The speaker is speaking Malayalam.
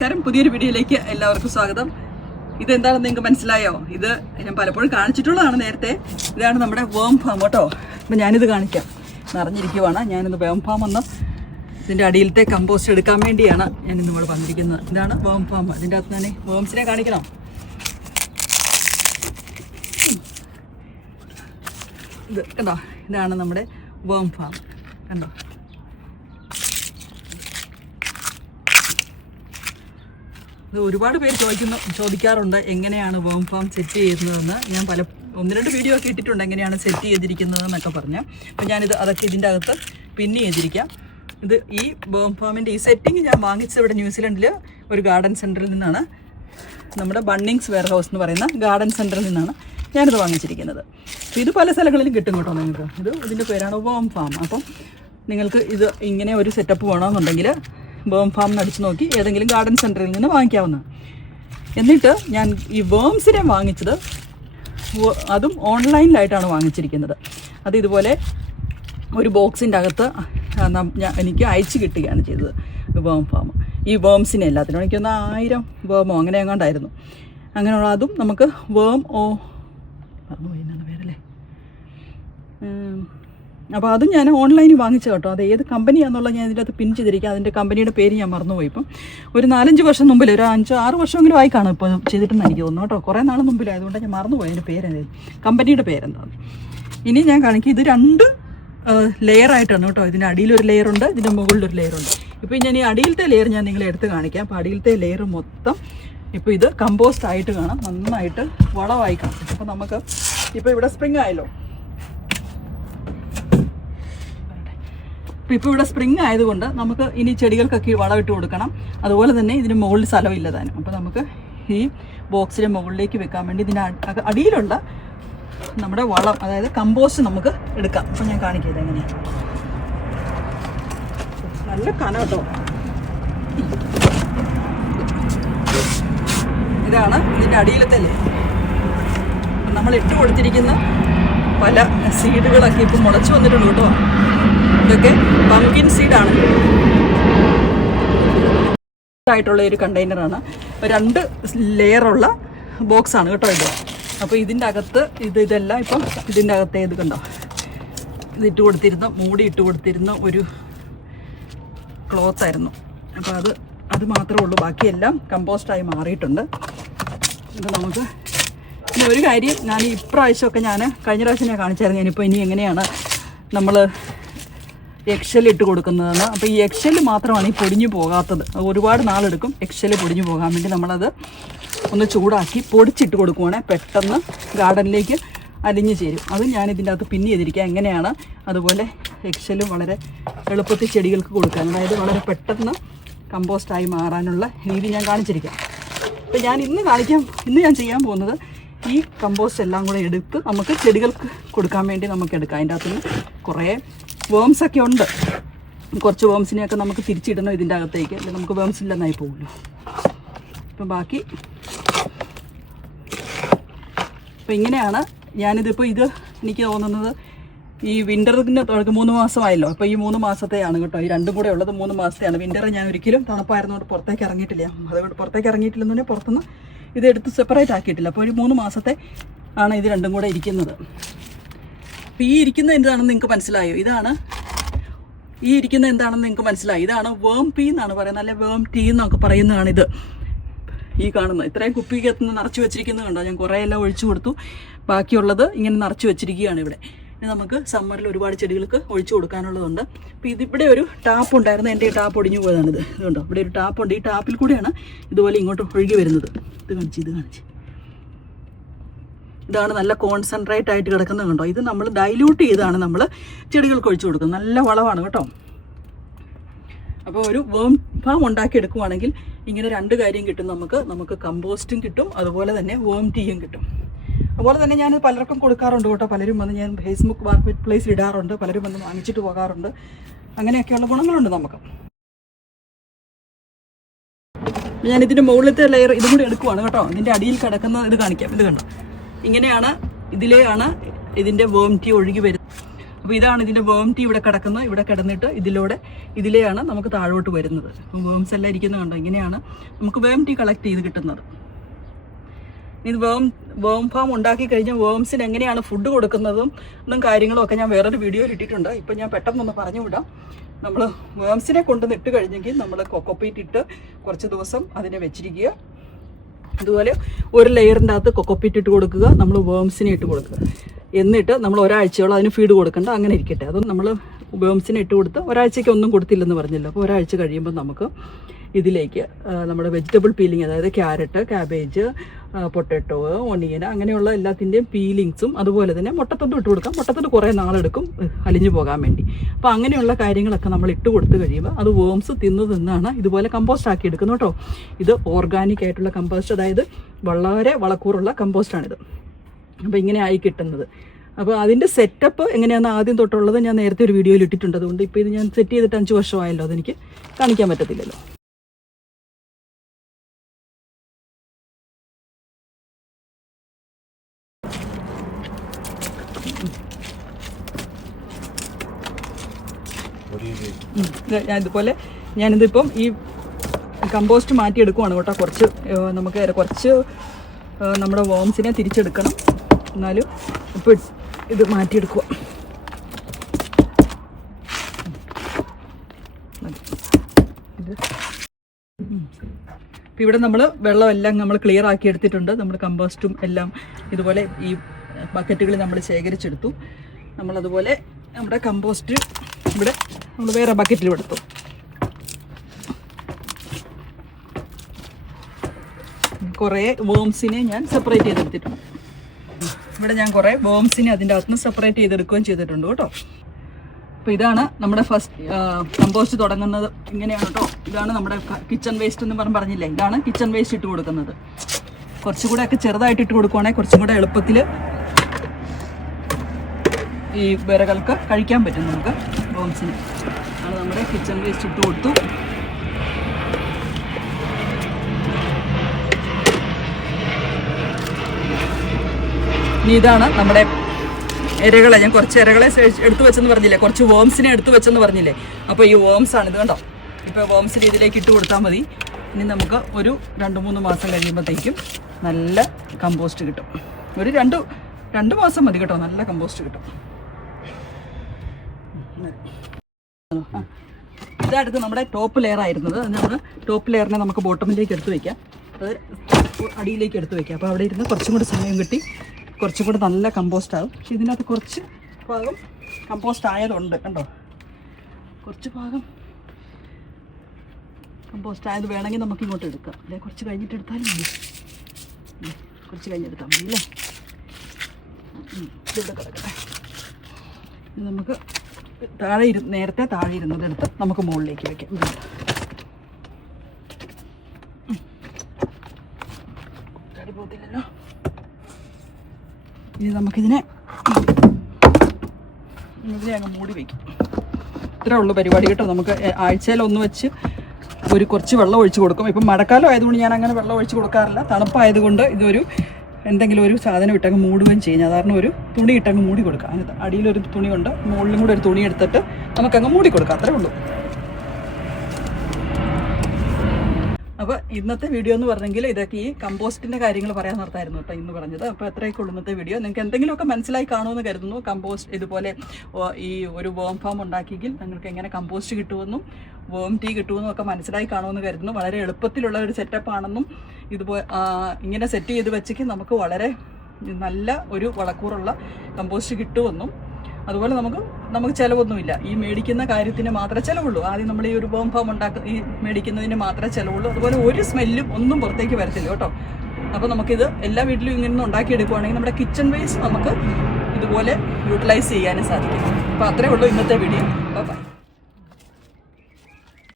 നമസ്കാരം. പുതിയൊരു വീഡിയോയിലേക്ക് എല്ലാവർക്കും സ്വാഗതം. ഇതെന്താണെന്ന് നിങ്ങൾക്ക് മനസ്സിലായോ? ഇത് ഞാൻ പലപ്പോഴും കാണിച്ചിട്ടുള്ളതാണ് നേരത്തെ. ഇതാണ് നമ്മുടെ വേം ഫാം കേട്ടോ. അപ്പം ഞാനിത് കാണിക്കാം. നിറഞ്ഞിരിക്കുവാണ്. ഞാനിന്ന് വേം ഫാം എന്ന് ഇതിന്റെ അടിയിലത്തെ കമ്പോസ്റ്റ് എടുക്കാൻ വേണ്ടിയാണ് ഞാൻ ഇന്ന് ഇവിടെ വന്നിരിക്കുന്നത്. ഇതാണ് വേം ഫാം അതിന്റെ അകത്ത് തന്നെ വേംസിനെ കാണിക്കണം. ഇത് കണ്ടോ? ഇതാണ് നമ്മുടെ വേം ഫാം കണ്ടോ? ഇത് ഒരുപാട് പേര് ചോദിക്കുന്നു ചോദിക്കാറുണ്ട് എങ്ങനെയാണ് വേം ഫാം സെറ്റ് ചെയ്യുന്നതെന്ന്. ഞാൻ പല ഒന്ന് രണ്ട് വീഡിയോ ഒക്കെ ഇട്ടിട്ടുണ്ട് എങ്ങനെയാണ് സെറ്റ് ചെയ്തിരിക്കുന്നത് എന്നൊക്കെ പറഞ്ഞ്. അപ്പം ഞാനിത് അതൊക്കെ ഇതിന്റെ അകത്ത് പിൻ ചെയ്തിരിക്കാം. ഇത് ഈ വേം ഫാമിന്റെ ഈ സെറ്റിംഗ് ഞാൻ വാങ്ങിച്ചത് ഇവിടെ ന്യൂസിലൻഡിൽ ഒരു ഗാർഡൻ സെന്ററിൽ നിന്നാണ്. നമ്മുടെ ബണ്ണിങ്സ് വെയർ ഹൗസ് എന്ന് പറയുന്ന ഗാർഡൻ സെന്ററിൽ നിന്നാണ് ഞാനിത് വാങ്ങിച്ചിരിക്കുന്നത്. അപ്പോൾ ഇത് പല സ്ഥലങ്ങളിലും കിട്ടും കേട്ടോ നിങ്ങൾക്ക്. ഇത് ഇതിന്റെ പേരാണ് വേം ഫാം അപ്പം നിങ്ങൾക്ക് ഇത് ഇങ്ങനെ ഒരു സെറ്റപ്പ് വേണമെന്നുണ്ടെങ്കിൽ വേം ഫാമിന് അടിച്ചു നോക്കി ഏതെങ്കിലും ഗാർഡൻ സെന്ററിൽ നിന്ന് വാങ്ങിക്കാവുന്നതാണ് എന്നിട്ട് ഞാൻ ഈ വേംസിനെ വാങ്ങിച്ചത് അതും ഓൺലൈനിലായിട്ടാണ് വാങ്ങിച്ചിരിക്കുന്നത്. അത് ഇതുപോലെ ഒരു ബോക്സിന്റെ അകത്ത് എനിക്ക് അയച്ചു കിട്ടുകയാണ് ചെയ്തത് വേം ഫാം ഈ വേംസിനെ എല്ലാത്തിനും എനിക്കൊന്ന് ആയിരം വേമോ അങ്ങനെ എങ്ങാണ്ടായിരുന്നു. അങ്ങനെയുള്ള അതും നമുക്ക് വേം ഓ പറഞ്ഞു പോയി എന്നാണ് പേരല്ലേ? അപ്പോൾ അതും ഞാൻ ഓൺലൈനിൽ വാങ്ങിച്ച കേട്ടോ. അത് ഏത് കമ്പനിയാണെന്നുള്ള ഞാൻ ഇതിന്റെ അകത്ത് പിൻ ചെയ്തിരിക്കുക അതിന്റെ കമ്പനിയുടെ പേര് ഞാൻ മറന്നുപോയി ഇപ്പം. ഒരു നാലഞ്ച് വർഷം മുമ്പിൽ ഒരു അഞ്ചോ ആറ് വർഷമെങ്കിലും ആയി കാണും ഇപ്പോൾ ചെയ്തിട്ടെന്ന് എനിക്ക് തോന്നുന്നു കേട്ടോ. കുറേ നാൾ മുമ്പിലായതുകൊണ്ട് ഞാൻ മറന്നുപോയി അതിന്റെ പേര് കമ്പനിയുടെ പേരെന്താണ് ഇനി ഞാൻ കാണിക്കും. ഇത് രണ്ട് ലെയർ ആയിട്ടാണ് കേട്ടോ. ഇതിന്റെ അടിയിലൊരു ലെയർ ഉണ്ട് ഇതിന്റെ മുകളിലൊരു ലെയർ ഉണ്ട്. ഇപ്പോൾ ഞാൻ ഈ അടിയിലത്തെ ലെയർ ഞാൻ നിങ്ങളെ എടുത്ത് കാണിക്കാം. അപ്പോൾ അടിയിലത്തെ ലെയർ മൊത്തം ഇപ്പോൾ ഇത് കമ്പോസ്റ്റ് ആയിട്ട് കാണാം. നന്നായിട്ട് വളമായി കാണാം. അപ്പോൾ നമുക്ക് ഇപ്പോൾ ഇവിടെ സ്പ്രിംഗ് ആയല്ലോ. അപ്പോൾ ഇപ്പോൾ ഇവിടെ സ്പ്രിങ് ആയതുകൊണ്ട് നമുക്ക് ഇനി ചെടികൾക്കൊക്കെ വളമിട്ട് കൊടുക്കണം. അതുപോലെ തന്നെ ഇതിന് മുകളിൽ സ്ഥലമില്ല താനും. അപ്പോൾ നമുക്ക് ഈ ബോക്സിന്റെ മുകളിലേക്ക് വെക്കാൻ വേണ്ടി ഇതിന് അടിയിലുള്ള നമ്മുടെ വളം അതായത് കമ്പോസ്റ്റ് നമുക്ക് എടുക്കാം. അപ്പം ഞാൻ കാണിക്കാം ഇതെങ്ങനെയാണ് നല്ല കന കേട്ടോ. ഇതാണ് ഇതിന്റെ അടിയിലത്തെ നമ്മൾ ഇട്ട് കൊടുത്തിരിക്കുന്ന പല സീഡുകളൊക്കെ ഇപ്പം മുളച്ചു വന്നിട്ടുണ്ട് കേട്ടോ. ഇതൊക്കെ പംകിൻ സീഡാണ് ആയിട്ടുള്ള ഒരു കണ്ടെയ്നറാണ് രണ്ട് ലെയറുള്ള ബോക്സാണ് കേട്ടോ ഇത്. അപ്പോൾ ഇതിന്റെ അകത്ത് ഇത് ഇതെല്ലാം ഇപ്പം ഇതിന്റെ അകത്തെ ഇത് കണ്ടോ? ഇതിട്ട് കൊടുത്തിരുന്ന മൂടി ഇട്ട് കൊടുത്തിരുന്ന ഒരു ക്ലോത്ത് ആയിരുന്നു. അപ്പോൾ അത് അത് മാത്രമേ ഉള്ളൂ. ബാക്കിയെല്ലാം കമ്പോസ്റ്റായി മാറിയിട്ടുണ്ട്. അപ്പോൾ നമുക്ക് ഇനി ഒരു കാര്യം ഞാൻ ഇപ്രാവശ്യമൊക്കെ ഞാൻ കഴിഞ്ഞ പ്രാവശ്യം ഞാൻ കാണിച്ചായിരുന്നു. ഞാനിപ്പോൾ ഇനി എങ്ങനെയാണ് നമ്മൾ എക്സൽ ഇട്ട് കൊടുക്കുന്നതെന്ന്. അപ്പോൾ ഈ എക്സൽ മാത്രമാണ് ഈ പൊടിഞ്ഞു പോകാത്തത്. ഒരുപാട് നാളെടുക്കും എക്സൽ പൊടിഞ്ഞു പോകാൻ വേണ്ടി നമ്മളത് ഒന്ന് ചൂടാക്കി പൊടിച്ചിട്ട് കൊടുക്കുവാണെങ്കിൽ പെട്ടെന്ന് ഗാർഡനിലേക്ക് അലിഞ്ഞു ചേരും. അത് ഞാൻ ഇതിന്റെ അകത്ത് പിന്നി ചെയ്തിരിക്കുക. എങ്ങനെയാണ്? അതുപോലെ എക്സലും വളരെ എളുപ്പത്തിൽ ചെടികൾക്ക് കൊടുക്കാൻ അതായത് വളരെ പെട്ടെന്ന് കമ്പോസ്റ്റായി മാറാനുള്ള രീതി ഞാൻ കാണിച്ചിരിക്കാം. അപ്പോൾ ഞാൻ ഇന്ന് കാണിക്കാൻ ഇന്ന് ഞാൻ ചെയ്യാൻ പോകുന്നത് ഈ കമ്പോസ്റ്റ് എല്ലാം കൂടെ എടുത്ത് നമുക്ക് ചെടികൾക്ക് കൊടുക്കാൻ വേണ്ടി നമുക്ക് എടുക്കാം. അതിന്റെ അകത്തുനിന്ന് കുറേ വേംസ് ഒക്കെ ഉണ്ട്. കുറച്ച് വേംസിനെയൊക്കെ നമുക്ക് തിരിച്ചിടണം ഇതിന്റെ അകത്തേക്ക്. നമുക്ക് വേംസ് ഇല്ലെന്നായി പോകുള്ളൂ. അപ്പം ബാക്കി. അപ്പം ഇങ്ങനെയാണ് ഞാനിതിപ്പോൾ ഇത് എനിക്ക് തോന്നുന്നത് ഈ വിന്ററിന് തുടക്കം മൂന്ന് മാസമായല്ലോ. അപ്പോൾ ഈ മൂന്ന് മാസത്തെയാണ് കേട്ടോ. ഈ രണ്ടും കൂടെ ഉള്ളത് മൂന്ന് മാസത്തെയാണ്. വിന്റർ ഞാൻ ഒരിക്കലും തണുപ്പായിരുന്നതുകൊണ്ട് പുറത്തേക്ക് ഇറങ്ങിയിട്ടില്ല. അതുകൊണ്ട് പുറത്തേക്ക് ഇറങ്ങിയിട്ടില്ലെന്ന് പറഞ്ഞാൽ പുറത്തുനിന്ന് ഇതെടുത്ത് സെപ്പറേറ്റ് ആക്കിയിട്ടില്ല. അപ്പോൾ ഒരു മൂന്ന് മാസത്തെ ആണ് ഇത് രണ്ടും കൂടെ ഇരിക്കുന്നത്. അപ്പോൾ ഈ ഇരിക്കുന്ന എന്താണെന്ന് നിങ്ങൾക്ക് മനസ്സിലായോ? ഇതാണ് ഈ ഇരിക്കുന്ന എന്താണെന്ന് നിങ്ങൾക്ക് മനസ്സിലായി? ഇതാണ് വേം പി എന്നാണ് പറയുന്നത്. അല്ലെ വേം ടീ എന്നൊക്കെ ഇത് ഈ കാണുന്നത് ഇത്രയും കുപ്പിക്കകത്ത് നിന്ന് നിറച്ച് വെച്ചിരിക്കുന്നത് കണ്ടോ? ഞാൻ കുറേ എല്ലാം ഒഴിച്ചു കൊടുത്തു. ബാക്കിയുള്ളത് ഇങ്ങനെ നിറച്ച് വെച്ചിരിക്കുകയാണ് ഇവിടെ. ഇനി നമുക്ക് സമ്മറിൽ ഒരുപാട് ചെടികൾക്ക് ഒഴിച്ചു കൊടുക്കാനുള്ളതുണ്ട്. അപ്പോൾ ഇതിവിടെ ഒരു ടാപ്പ് ഉണ്ടായിരുന്നു. എന്റെ ഈ ടാപ്പ് ഒടിഞ്ഞു പോയതാണിത്. ഇതുണ്ടോ ഇവിടെ ഒരു ടാപ്പ് ഉണ്ട്. ഈ ടാപ്പിൽ കൂടെയാണ് ഇതുപോലെ ഇങ്ങോട്ട് ഒഴുകി വരുന്നത്. ഇത് കാണിച്ച് ഇത് കാണിച്ച്. ഇതാണ് നല്ല കോൺസെൻട്രേറ്റ് ആയിട്ട് കിടക്കുന്നത് കണ്ടോ? ഇത് നമ്മൾ ഡൈല്യൂട്ട് ചെയ്താണ് നമ്മൾ ചെടികൾക്ക് ഒഴിച്ചു കൊടുക്കുന്നത്. നല്ല വളമാണ് കേട്ടോ. അപ്പോൾ ഒരു വേം ഫാം ഉണ്ടാക്കിയെടുക്കുവാണെങ്കിൽ ഇങ്ങനെ രണ്ട് കാര്യം കിട്ടും നമുക്ക്. നമുക്ക് കമ്പോസ്റ്റും കിട്ടും അതുപോലെ തന്നെ വേം ടീയും കിട്ടും. അതുപോലെ തന്നെ ഞാൻ പലർക്കും കൊടുക്കാറുണ്ട് കേട്ടോ. പലരും വന്ന് ഞാൻ ഫേസ്ബുക്ക് മാർക്കറ്റ് പ്ലേസിൽ ഇടാറുണ്ട്. പലരും വന്ന് വാങ്ങിച്ചിട്ട് പോകാറുണ്ട്. അങ്ങനെയൊക്കെയുള്ള ഗുണങ്ങളുണ്ട് നമുക്ക്. ഞാൻ ഇതിന്റെ മുകളിലത്തെ ലെയർ ഇതും കൂടി എടുക്കുവാണ് കേട്ടോ. ഇതിന്റെ അടിയിൽ കിടക്കുന്ന ഇത് കാണിക്കാം. ഇത് കണ്ടോ? ഇങ്ങനെയാണ് ഇതിലെയാണ് ഇതിന്റെ വേം ടീ ഒഴുകി വരുന്നത്. അപ്പോൾ ഇതാണ് ഇതിന്റെ വേം ടീ ഇവിടെ കിടക്കുന്നത്. ഇവിടെ കിടന്നിട്ട് ഇതിലൂടെ ഇതിലെയാണ് നമുക്ക് താഴോട്ട് വരുന്നത്. വേംസ് എല്ലാം ഇരിക്കുന്നത് കണ്ടോ? ഇങ്ങനെയാണ് നമുക്ക് വേം ടീ കളക്ട് ചെയ്ത് കിട്ടുന്നത്. ഇത് വേം വേം ഫാം ഉണ്ടാക്കി കഴിഞ്ഞാൽ വേംസിന് എങ്ങനെയാണ് ഫുഡ് കൊടുക്കുന്നതും എന്നും കാര്യങ്ങളും ഒക്കെ ഞാൻ വേറൊരു വീഡിയോയിൽ ഇട്ടിട്ടുണ്ട്. ഇപ്പം ഞാൻ പെട്ടെന്നൊന്ന് പറഞ്ഞു വിടാം. നമ്മൾ വേംസിനെ കൊണ്ടുവന്ന് ഇട്ട് കഴിഞ്ഞെങ്കിൽ നമ്മൾ കൊക്കോപ്പീറ്റ് ഇട്ട് കുറച്ച് ദിവസം അതിനെ വെച്ചിരിക്കുക. അതുപോലെ ഒരു ലെയറിന്റെ അകത്ത് കൊക്കോപ്പിറ്റ് ഇട്ട് കൊടുക്കുക. നമ്മൾ വേംസിനെ ഇട്ട് കൊടുക്കുക. എന്നിട്ട് നമ്മൾ ഒരാഴ്ചയോളം അതിന് ഫീഡ് കൊടുക്കണ്ട. അങ്ങനെ ഇരിക്കട്ടെ. അതും നമ്മൾ വേംസിന് ഇട്ട് കൊടുത്ത് ഒരാഴ്ചയ്ക്ക് ഒന്നും കൊടുത്തില്ലെന്ന് പറഞ്ഞല്ലോ. അപ്പോൾ ഒരാഴ്ച കഴിയുമ്പോൾ നമുക്ക് ഇതിലേക്ക് നമ്മുടെ വെജിറ്റബിൾ പീലിംഗ് അതായത് ക്യാരറ്റ് ക്യാബേജ് പൊട്ടറ്റോ ഒണിയൻ അങ്ങനെയുള്ള എല്ലാത്തിന്റെയും പീലിങ്സും അതുപോലെ തന്നെ മുട്ടത്തൊണ്ട് ഇട്ട് കൊടുക്കാം. മുട്ടത്തൊണ്ട് കുറേ നാളെടുക്കും അലിഞ്ഞു പോകാൻ വേണ്ടി. അപ്പോൾ അങ്ങനെയുള്ള കാര്യങ്ങളൊക്കെ നമ്മൾ ഇട്ട് കൊടുത്തു കഴിയുമ്പോൾ അത് വേംസ് തിന്നു തിന്നാണ് ഇതുപോലെ കമ്പോസ്റ്റ് ആക്കി എടുക്കുന്നത് കേട്ടോ. ഇത് ഓർഗാനിക് ആയിട്ടുള്ള കമ്പോസ്റ്റ് അതായത് വളരെ വളക്കൂറുള്ള കമ്പോസ്റ്റാണിത് അപ്പോൾ ഇങ്ങനെ ആയി കിട്ടുന്നത്. അപ്പോൾ അതിന്റെ സെറ്റപ്പ് എങ്ങനെയാണെന്ന് ആദ്യം തൊട്ടുള്ളത് ഞാൻ നേരത്തെ ഒരു വീഡിയോയിൽ ഇട്ടിട്ടുണ്ട്. അതുകൊണ്ട് ഇപ്പോൾ ഇത് ഞാൻ സെറ്റ് ചെയ്തിട്ട് അഞ്ച് വർഷമായല്ലോ അതെനിക്ക് കാണിക്കാൻ പറ്റത്തില്ലല്ലോ ഉം. ഇത് ഞാൻ ഇതുപോലെ ഞാനിതിപ്പം ഈ കമ്പോസ്റ്റ് മാറ്റിയെടുക്കുവാണ് കേട്ടോ. കുറച്ച് നമുക്ക് കുറച്ച് നമ്മുടെ വോംസിനെ തിരിച്ചെടുക്കണം. എന്നാലും ഇപ്പോൾ ഇത് മാറ്റിയെടുക്കുക ഇവിടെ നമ്മൾ വെള്ളമെല്ലാം നമ്മൾ ക്ലിയർ ആക്കി എടുത്തിട്ടുണ്ട്. നമ്മൾ കമ്പോസ്റ്റും എല്ലാം ഇതുപോലെ ഈ ബക്കറ്റുകളിൽ നമ്മൾ ശേഖരിച്ചെടുത്തു. നമ്മളതുപോലെ നമ്മുടെ കമ്പോസ്റ്റ് ഇവിടെ നമ്മൾ വേറെ ബക്കറ്റിലും എടുത്തു. കുറേ വേംസിനെ ഞാൻ സെപ്പറേറ്റ് ചെയ്തെടുത്തിട്ടുണ്ട്. ഇവിടെ ഞാൻ കുറേ വേംസിനെ അതിന്റെ അകത്ത് നിന്ന് സെപ്പറേറ്റ് ചെയ്തെടുക്കുകയും ചെയ്തിട്ടുണ്ട് കേട്ടോ. അപ്പോൾ ഇതാണ് നമ്മുടെ ഫസ്റ്റ് കമ്പോസ്റ്റ് തുടങ്ങുന്നത്. ഇങ്ങനെയാണ് കേട്ടോ. ഇതാണ് നമ്മുടെ കിച്ചൺ വേസ്റ്റ് എന്ന് പറഞ്ഞ് പറഞ്ഞില്ലേ? ഇതാണ് കിച്ചൺ വേസ്റ്റ് ഇട്ട് കൊടുക്കുന്നത്. കുറച്ചും കൂടെ ഒക്കെ ചെറുതായിട്ട് ഇട്ട് കൊടുക്കുവാണെങ്കിൽ കുറച്ചും കൂടെ എളുപ്പത്തിൽ ഈ വിറകൾക്ക് കഴിക്കാൻ പറ്റും നമുക്ക്. ബോംസിന് അത് നമ്മുടെ കിച്ചൺ വേസ്റ്റ് ഇട്ട് കൊടുത്തു. ഇനി ഇതാണ് നമ്മുടെ ഇരകളെ. ഞാൻ കുറച്ച് ഇരകളെ എടുത്തു വെച്ചെന്ന് പറഞ്ഞില്ലേ? കുറച്ച് വോംസിനെ എടുത്തു വെച്ചെന്ന് പറഞ്ഞില്ലേ? അപ്പോൾ ഈ വോംസ് ആണ് ഇത് കണ്ടോ? ഇപ്പോൾ വോംസിന് രീതിയിലേക്ക് ഇട്ട് കൊടുത്താൽ മതി. ഇനി നമുക്ക് ഒരു രണ്ട് മൂന്ന് മാസം കഴിയുമ്പോഴത്തേക്കും നല്ല കമ്പോസ്റ്റ് കിട്ടും. ഒരു രണ്ട് രണ്ട് മാസം മതി കേട്ടോ. നല്ല കമ്പോസ്റ്റ് കിട്ടും. ഇതടുത്ത് നമ്മുടെ ടോപ്പ് ലെയർ ആയിരുന്നത്. നമ്മൾ ടോപ്പ് ലെയറിനെ നമുക്ക് ബോട്ടമിലേക്ക് എടുത്ത് വയ്ക്കാം അത് അടിയിലേക്ക് എടുത്ത് വയ്ക്കാം അപ്പോൾ അവിടെ ഇരുന്ന് കുറച്ചും കൂടി സമയം കിട്ടി. കുറച്ചും കൂടി നല്ല കമ്പോസ്റ്റ് ആകും പക്ഷെ ഇതിനകത്ത് കുറച്ച് ഭാഗം കമ്പോസ്റ്റ് ആയതുണ്ട് കണ്ടോ? കുറച്ച് ഭാഗം കമ്പോസ്റ്റ് ആയത് വേണമെങ്കിൽ നമുക്ക് ഇങ്ങോട്ട് എടുക്കാം. അല്ലെ? കുറച്ച് കഴിഞ്ഞിട്ട് എടുത്താലും മതി. കുറച്ച് കഴിഞ്ഞെടുത്താൽ മതി അല്ലേ? ഇത് നമുക്ക് താഴെ ഇരു നേരത്തെ താഴെ ഇരുന്നതെടുത്ത് നമുക്ക് മുകളിലേക്ക് വെക്കാം. പോകത്തില്ലല്ലോ. ഇനി നമുക്കിതിനെ ഇതിനെ അങ്ങ് മൂടി വയ്ക്കും ഇത്രേ ഉള്ളൂ പരിപാടി കേട്ടോ. നമുക്ക് ആഴ്ചയിൽ ഒന്ന് വെച്ച് ഒരു കുറച്ച് വെള്ളം ഒഴിച്ച് കൊടുക്കും. ഇപ്പം മഴക്കാലം ആയതുകൊണ്ട് ഞാൻ അങ്ങനെ വെള്ളം ഒഴിച്ച് കൊടുക്കാറില്ല. തണുപ്പായതുകൊണ്ട് ഇതൊരു എന്തെങ്കിലും ഒരു സാധനം ഇട്ടങ്ങ് മൂടുകയും ചെയ്യും സാധാരണ ഒരു തുണി ഇട്ടങ്ങ് മൂടി കൊടുക്കാം. അതിന് അടിയിലൊരു തുണിയുണ്ട് മുകളിലും കൂടെ ഒരു തുണി എടുത്തിട്ട് നമുക്കങ്ങ് മൂടി കൊടുക്കാം. അത്രേ ഉള്ളൂ. അപ്പോൾ ഇന്നത്തെ വീഡിയോ എന്ന് പറഞ്ഞെങ്കിൽ ഇതൊക്കെ ഈ കമ്പോസ്റ്റിന്റെ കാര്യങ്ങൾ പറയാൻ നിർത്തായിരുന്നു കേട്ടോ ഇന്ന് പറഞ്ഞത്. അപ്പോൾ എത്രയൊക്കെ ഉള്ളൂ ഇന്നത്തെ വീഡിയോ നിങ്ങൾക്ക് എന്തെങ്കിലുമൊക്കെ മനസ്സിലായി കാണുമെന്ന് കരുതുന്നു. കമ്പോസ്റ്റ് ഇതുപോലെ ഈ ഒരു വോം ഫാം ഉണ്ടാക്കിയെങ്കിൽ നിങ്ങൾക്ക് എങ്ങനെ കമ്പോസ്റ്റ് കിട്ടുമെന്നും വോം ടീ കിട്ടുമെന്നും ഒക്കെ മനസ്സിലായി കാണുമെന്ന് കരുതുന്നു. വളരെ എളുപ്പത്തിലുള്ള ഒരു സെറ്റപ്പ് ആണെന്നും ഇതുപോലെ ഇങ്ങനെ സെറ്റ് ചെയ്ത് വെച്ചെങ്കിൽ നമുക്ക് വളരെ നല്ല ഒരു വളക്കൂറുള്ള കമ്പോസ്റ്റ് കിട്ടുമെന്നും അതുപോലെ നമുക്ക് നമുക്ക് ചിലവൊന്നുമില്ല. ഈ മേടിക്കുന്ന കാര്യത്തിന് മാത്രമേ ചിലവുള്ളൂ. ആദ്യം നമ്മൾ ഈ ഒരു ബോം ഫാം ഉണ്ടാക്കുന്ന ഈ മേടിക്കുന്നതിന് മാത്രമേ ചിലവുള്ളൂ. അതുപോലെ ഒരു സ്മെല്ലും ഒന്നും പുറത്തേക്ക് വരത്തില്ല കേട്ടോ. അപ്പോൾ നമുക്കിത് എല്ലാ വീട്ടിലും ഇങ്ങനെ ഒന്ന് ഉണ്ടാക്കിയെടുക്കുവാണെങ്കിൽ നമ്മുടെ കിച്ചൺ വേസ്റ്റ് നമുക്ക് ഇതുപോലെ യൂട്ടിലൈസ് ചെയ്യാനും സാധിക്കും. അപ്പോൾ അത്രേ ഉള്ളൂ ഇന്നത്തെ വീഡിയോ. ബൈ.